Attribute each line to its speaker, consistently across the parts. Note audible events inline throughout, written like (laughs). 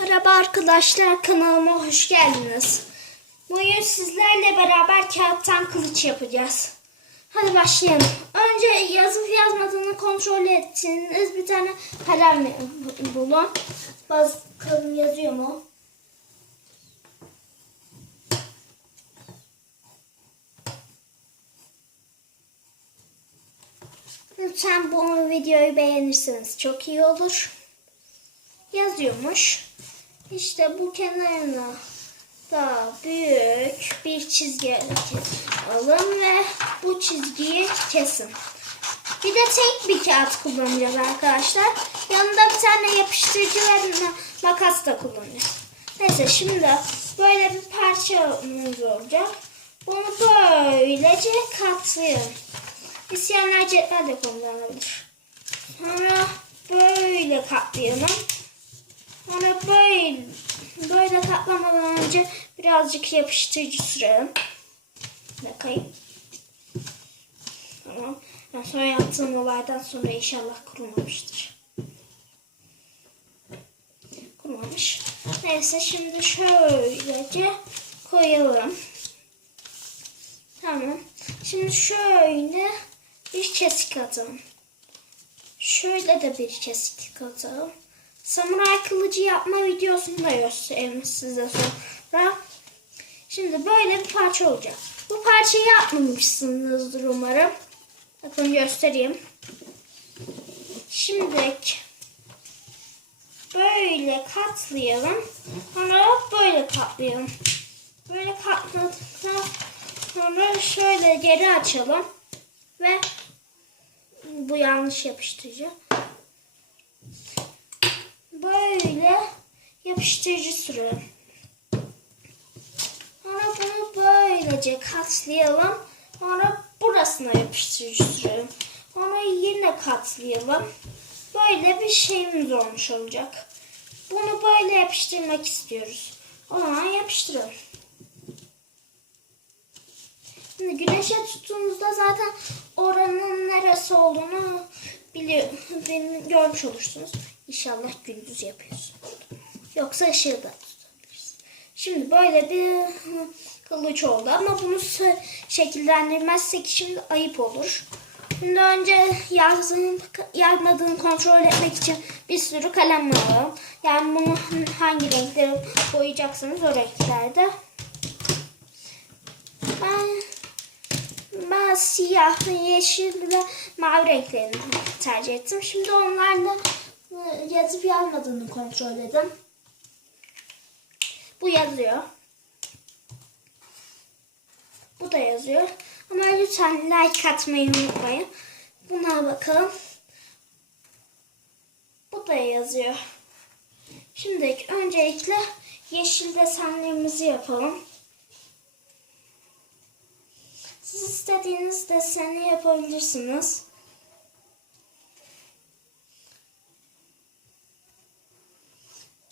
Speaker 1: Merhaba arkadaşlar kanalıma hoş geldiniz. Bugün sizlerle beraber kağıttan kılıç yapacağız. Hadi başlayalım. Önce yazıp yazmadığını kontrol ettiğiniz bir tane kalem bulun. Bakalım yazıyor mu? Lütfen bu videoyu beğenirseniz çok iyi olur yazıyormuş. İşte bu kenarına da büyük bir çizgi alın ve bu çizgiyi kesin. Bir de tek bir kağıt kullanacağız arkadaşlar. Yanında bir tane yapıştırıcı ve makas da kullanacağız. Neyse şimdi böyle bir parçamız olacak. Bunu böylece katlayalım. İsteyenler cetvel de kullanabilir. Sonra böyle katlayalım. Sonra böyle böyle katlamadan önce birazcık yapıştırıcı sürelim. Bakayım. Tamam. Ben sonra yaptığım olaydan sonra inşallah kurumamıştır. Kurumamış. Neyse şimdi şöylece koyalım. Tamam. Şimdi şöyle bir kesik atalım. Şöyle de bir kesik atalım. Samuray kılıcı yapma videosunu da göstereyim size sonra. Şimdi böyle bir parça olacak. Bu parçayı yapmamışsınızdır umarım. Bakın göstereyim. Şimdi böyle katlayalım. Sonra böyle katlayalım. Böyle katladıktan sonra şöyle geri açalım. Ve bu yanlış yapıştırıcı böyle yapıştırıcı sürelim. Sonra bunu böylece katlayalım. Sonra burasına yapıştırıcı sürelim. Sonra yine katlayalım. Böyle bir şeyimiz olmuş olacak. Bunu böyle yapıştırmak istiyoruz. O zaman yapıştıralım. Şimdi güneşe tuttuğumuzda zaten oranın neresi olduğunu biliyor, (laughs) görmüş olursunuz. İnşallah gündüz yapıyorsun. Yoksa ışığı da tutabiliriz. Şimdi böyle bir kılıç oldu ama bunu şekillendirmezsek şimdi ayıp olur. Şimdi önce yazın, yazmadığını kontrol etmek için bir sürü kalem alalım. Yani bunu hangi renkleri boyayacaksınız o renklerde. Ben, ben siyah, yeşil ve mavi renklerini tercih ettim. Şimdi onlarla yazıp yazmadığını kontrol edin. Bu yazıyor. Bu da yazıyor. Ama lütfen like atmayı unutmayın. Buna bakalım. Bu da yazıyor. Şimdi öncelikle yeşil desenlerimizi yapalım. Siz istediğiniz deseni yapabilirsiniz.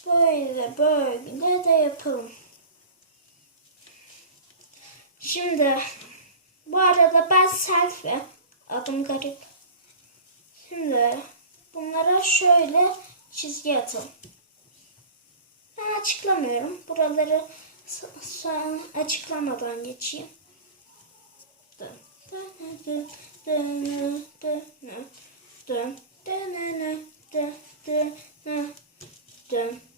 Speaker 1: Böyle böyle de yapalım. Şimdi bu arada ben selfie adım garip. Şimdi bunlara şöyle çizgi atalım. Ben açıklamıyorum. Buraları son açıklamadan geçeyim. Dön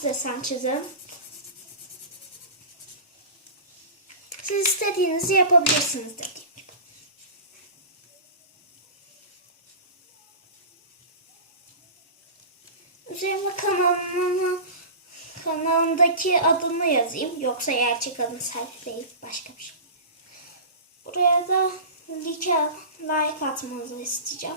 Speaker 1: az desen çizelim. Siz istediğinizi yapabilirsiniz gibi. Üzerine kanalımın kanalımdaki adını yazayım. Yoksa gerçek adım selfie değil. Başka bir şey. Buraya da like, like atmanızı isteyeceğim.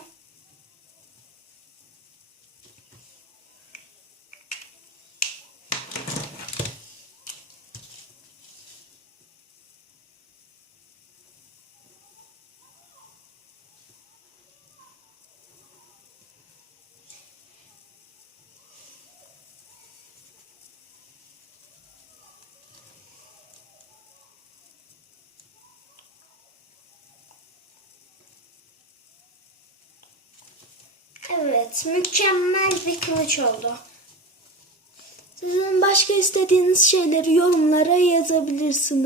Speaker 1: Evet, mükemmel bir kılıç oldu.
Speaker 2: Sizin başka istediğiniz şeyleri yorumlara yazabilirsiniz.